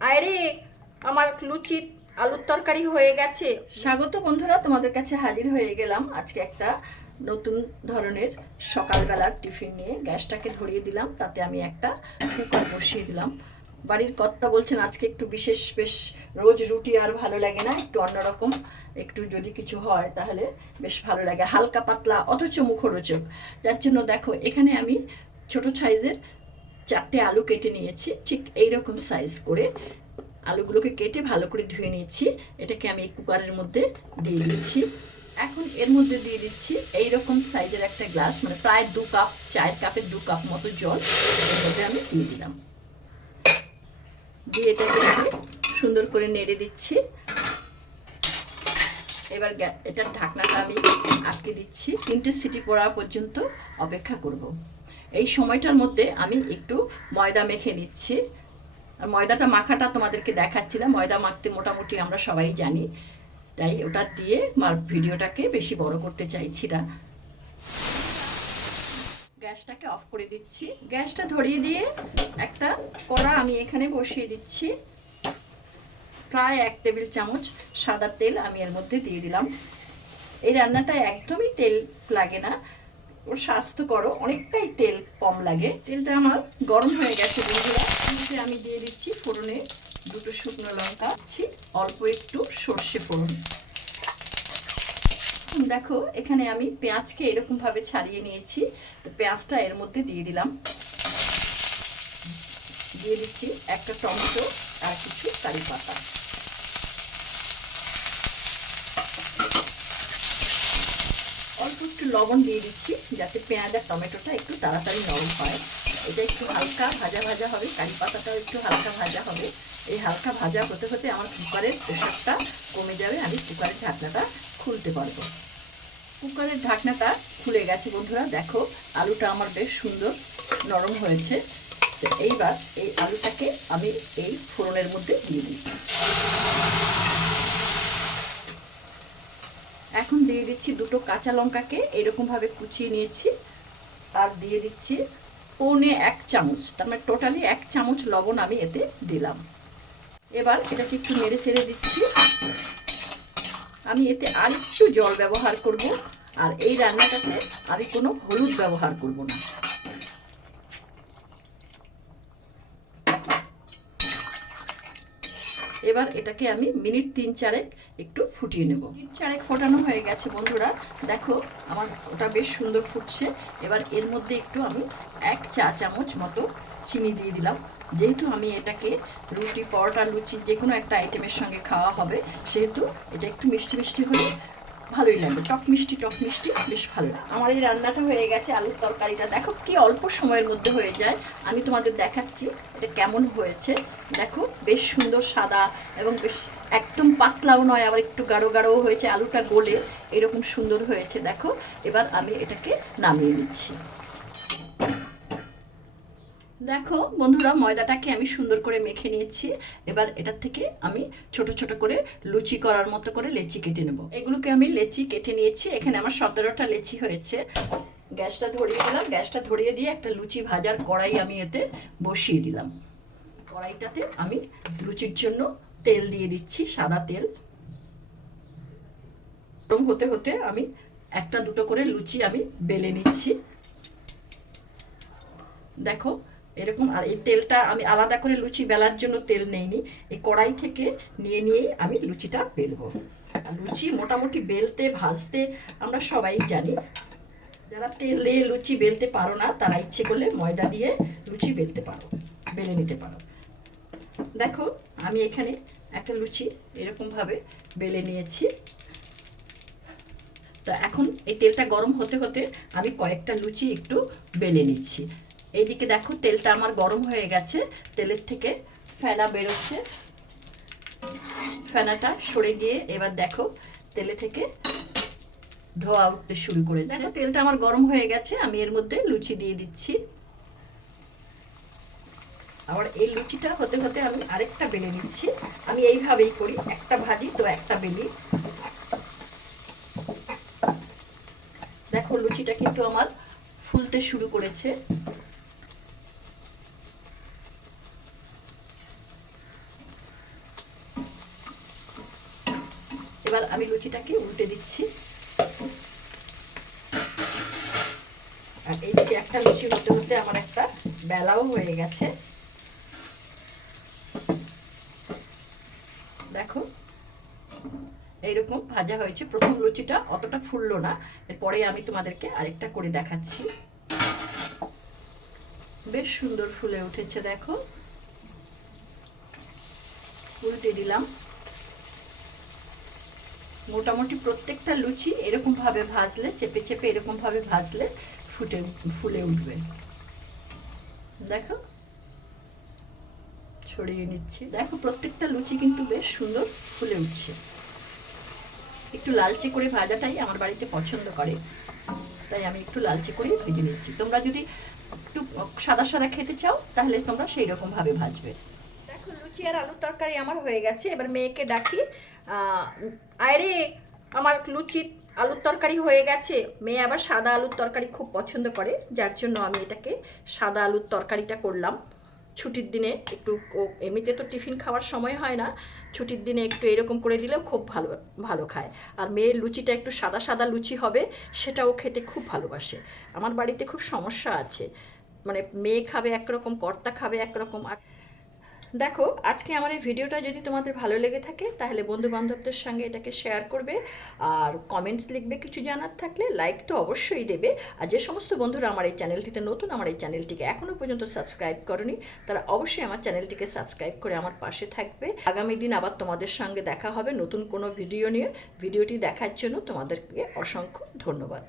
আরে, আমার লুচি আলুর তরকারি হয়ে গেছে। স্বাগত বন্ধুরা, তোমাদের কাছে হাজির হয়ে গেলাম আজকে একটা নতুন ধরনের সকালবেলার টিফিন নিয়ে। গ্যাসটাকে ধরিয়ে দিলাম, তাতে আমি একটা কুকার বসিয়ে দিলাম। বাড়ির কর্তা বলছেন, আজকে একটু বিশেষ, বেশ রোজ রুটি আর ভালো লাগে না, একটু অন্যরকম একটু যদি কিছু হয় তাহলে বেশ ভালো লাগে। হালকা পাতলা, অথচ মুখরোচক। যার জন্য দেখো, এখানে আমি ছোট সাইজের চারটে আলু কেটে নিয়েছি, ঠিক এইরকম সাইজ করে। আলুগুলোকে কেটে ভালো করে ধুয়ে নিয়েছি। এটাকে আমি কুকারের মধ্যে দিয়ে দিচ্ছি। এখন এর মধ্যে দিয়ে দিচ্ছি এই রকম সাইজের একটা গ্লাস মানে প্রায় দু কাপ চায়ের কাপের দু কাপ মতো জল। এর মধ্যে আমি দিয়ে দিলাম। দিয়ে এটাকে সুন্দর করে নেড়ে দিচ্ছি। এবার এটার ঢাকনাটা আমি আটকে দিচ্ছি। তিনটে সিটি পড়া পর্যন্ত অপেক্ষা করব। এই সময়টার মধ্যে আমি একটু ময়দা মেখে নিচ্ছি। আর ময়দাটা মাখাটা তোমাদেরকে দেখাচ্ছি না ময়দা মাখতে মোটামুটি আমরা সবাই জানি। তাই ওটা দিয়ে আমার ভিডিওটাকে বেশি বড় করতে চাইছি না। গ্যাসটাকে অফ করে দিচ্ছি। গ্যাসটা ধরিয়ে দিয়ে একটা কড়া আমি এখানে বসিয়ে দিচ্ছি। প্রায় এক টেবিল চামচ সাদা তেল আমি এর মধ্যে দিয়ে দিলাম। এই রান্নাটা একদমই তেল লাগে না। ওর স্বাস্থ্যকর অনেকটাই তেল কম লাগে। তেলটা আমার গরম হয়ে গেছে, বন্ধুরা। এতে আমি দিয়ে দিচ্ছি ফোড়নে দুটো শুকনো লঙ্কা। দিচ্ছি অল্প একটু সর্ষে ফোড়ন। দেখো, এখানে আমি পেঁয়াজকে এরকম ভাবে ছাড়িয়ে নিয়েছি। পেঁয়াজটা এর মধ্যে দিয়ে দিলাম। দিয়ে দিচ্ছি একটা টমেটো আর কিছু কারি পাতা অল্প একটু লবণ দিয়ে দিচ্ছি, যাতে পেঁয়াজ আর টমেটোটা একটু তাড়াতাড়ি নরম হয়। এটা একটু হালকা ভাজা ভাজা হবে, কারি পাতাটাও একটু হালকা ভাজা হবে। এই হালকা ভাজা হতে হতে আমার কুকারের প্রেশারটা কমে যাবে, আমি কুকারের ঢাকনাটা খুলতে পারব। কুকারের ঢাকনাটা খুলে গেছে বন্ধুরা, দেখো, আলুটা আমার বেশ সুন্দর নরম হয়েছে। এইবার এই আলুটাকে আমি এই ফোড়নের মধ্যে দিয়ে দিই এখন দিয়ে দিচ্ছি দুটো কাঁচা লঙ্কাকে, এরকমভাবে কুচিয়ে নিয়েছি। আর দিয়ে দিচ্ছি পৌনে এক চামচ, তার মানে টোটালি এক চামচ লবণ আমি এতে দিলাম। এবার এটাকে একটু নেড়ে চেড়ে দিচ্ছি। আমি এতে আর একটু জল ব্যবহার করব, আর এই রান্নাটাতে আমি কোনো হলুদ ব্যবহার করব না। এবার এটাকে আমি মিনিট তিন চারেক একটু ফুটিয়ে নেব। মিনিট চারেক ফোটানো হয়ে গেছে বন্ধুরা। দেখো, আমার ওটা বেশ সুন্দর ফুটছে। এবার এর মধ্যে একটু আমি এক চা চামচ মতো চিনি দিয়ে দিলাম। যেহেতু আমি এটাকে রুটি, পরোটা, লুচি যে কোনো একটা আইটেমের সঙ্গে খাওয়া হবে, সেহেতু এটা একটু মিষ্টি মিষ্টি হলে ভালোই লাগবে। টক মিষ্টি টক মিষ্টি, বেশ ভালো লাগে। আমার এই রান্নাটা হয়ে গেছে, আলুর তরকারিটা। দেখো কি অল্প সময়ের মধ্যে হয়ে যায়। আমি তোমাদের দেখাচ্ছি এটা কেমন হয়েছে। দেখো, বেশ সুন্দর সাদা এবং বেশ একদম পাতলাও নয়, আবার একটু গাঢ় গাঢ়ও হয়েছে। আলুটা গোলে এরকম সুন্দর হয়েছে, দেখো। এবার আমি এটাকে নামিয়ে নিচ্ছি। দেখো, বন্ধুরা, ময়দাটাকে আমি সুন্দর করে মেখে নিয়েছি। এবার এটার থেকে আমি ছোট ছোট করে লুচি করার মতো করে লেচি কেটে নেব। এগুলোকে আমি লেচি কেটে নিয়েছি। এখানে আমার সতেরোটা লেচি হয়েছে। গ্যাসটা ধরিয়ে দিলাম। গ্যাসটা ধরিয়ে দিয়ে একটা লুচি ভাজার কড়াই আমি এতে বসিয়ে দিলাম। কড়াইটাতে আমি লুচির জন্য তেল দিয়ে দিচ্ছি, সাদা তেল। গরম হতে হতে আমি একটা দুটো করে লুচি আমি বেলে নিচ্ছি। দেখো এরকম, আর এই তেলটা আমি আলাদা করে লুচি বেলার জন্য তেল নেইনি, এই কড়াই থেকে নিয়ে নিয়েই আমি লুচিটা বেলবো। লুচি মোটামুটি বেলতে, ভাজতে আমরা সবাই জানি, যারা তেলে লুচি বেলতে পারো না, তারা ইচ্ছে করলে ময়দা দিয়ে লুচি বেলতে পারো, বেলে নিতে পারো। দেখো, আমি এখানে একটা লুচি এরকমভাবে বেলে নিয়েছি। তো এখন এই তেলটা গরম হতে হতে আমি কয়েকটা লুচি একটু বেলে নিচ্ছি। এইদিকে দেখো তেলটা আমার গরম হয়ে গেছে। তেলের থেকে ফেনা বেরোচ্ছে। ফেনাটা সরে গিয়ে এবার দেখো তেলে থেকে ধোয়া উঠতে শুরু করে দেখো তেলটা আমার গরম হয়ে গেছে আমি এর মধ্যে লুচি দিয়ে দিচ্ছি। আবার এই লুচিটা হতে হতে আমি আরেকটা বেলে নিচ্ছি। আমি এইভাবেই করি একটা ভাজি তো একটা বেলি। দেখো লুচিটা কিন্তু আমার ফুলতে শুরু করেছে। এবার আমি লুচিটাকে উল্টে দিচ্ছি। আর এইদিকে একটা লুচি হতে হতে আমার একটা বেলাও হয়ে গেছে। দেখো, এইরকম ভাজা হয়েছে। প্রথম লুচিটা অতটা ফুললো না। এরপরে আমি তোমাদেরকে আরেকটা করে দেখাচ্ছি। বেশ সুন্দর ফুলে উঠেছে, দেখো। উল্টে দিলাম। মোটামুটি প্রত্যেকটা লুচি এরকম ভাবে ভাজলে, চেপে চেপে এরকম ভাবে ভাজলে ফুটে, ফুলে উঠবে। দেখো, ছড়িয়ে নিচ্ছি। দেখো, প্রত্যেকটা লুচি কিন্তু বেশ সুন্দর ফুলে উঠছে। একটু লালচে করে ভাজাটাই আমার বাড়িতে পছন্দ করে, তাই আমি একটু লালচে করে ভেজে নিচ্ছি। তোমরা যদি একটু সাদা সাদা খেতে চাও, তাহলে তোমরা সেই রকম ভাবে ভাজবে। লুচি আর আলুর তরকারি আমার হয়ে গেছে। এবার মেয়েকে ডাকি আরে, আমার লুচি আলুর তরকারি হয়ে গেছে। মেয়ে আবার সাদা আলুর তরকারি খুব পছন্দ করে, যার জন্য আমি এটাকে সাদা আলুর তরকারিটা করলাম। ছুটির দিনে একটু এমনিতে তো টিফিন খাওয়ার সময় হয় না, ছুটির দিনে একটু এরকম করে দিলেও খুব ভালো ভালো খায়। আর মেয়ের লুচিটা একটু সাদা সাদা লুচি হবে, সেটাও খেতে খুব ভালোবাসে। আমার বাড়িতে খুব সমস্যা আছে। মানে মেয়ে খাবে একরকম, কর্তা খাবে একরকম, আর দেখো, আজকে আমার এই ভিডিওটা যদি তোমাদের ভালো লেগে থাকে, তাহলে বন্ধু বান্ধবদের সঙ্গে এটাকে শেয়ার করবে। আর কমেন্টস লিখবে কিছু জানার থাকলে লাইক তো অবশ্যই দেবে। আর যে সমস্ত বন্ধুরা আমার এই চ্যানেলটিতে নতুন, আমার এই চ্যানেলটিকে এখনও পর্যন্ত সাবস্ক্রাইব করনি, তারা অবশ্যই আমার চ্যানেলটিকে সাবস্ক্রাইব করে আমার পাশে থাকবে। আগামী দিন আবার তোমাদের সঙ্গে দেখা হবে নতুন কোনো ভিডিও নিয়ে। ভিডিওটি দেখার জন্য তোমাদেরকে অসংখ্য ধন্যবাদ।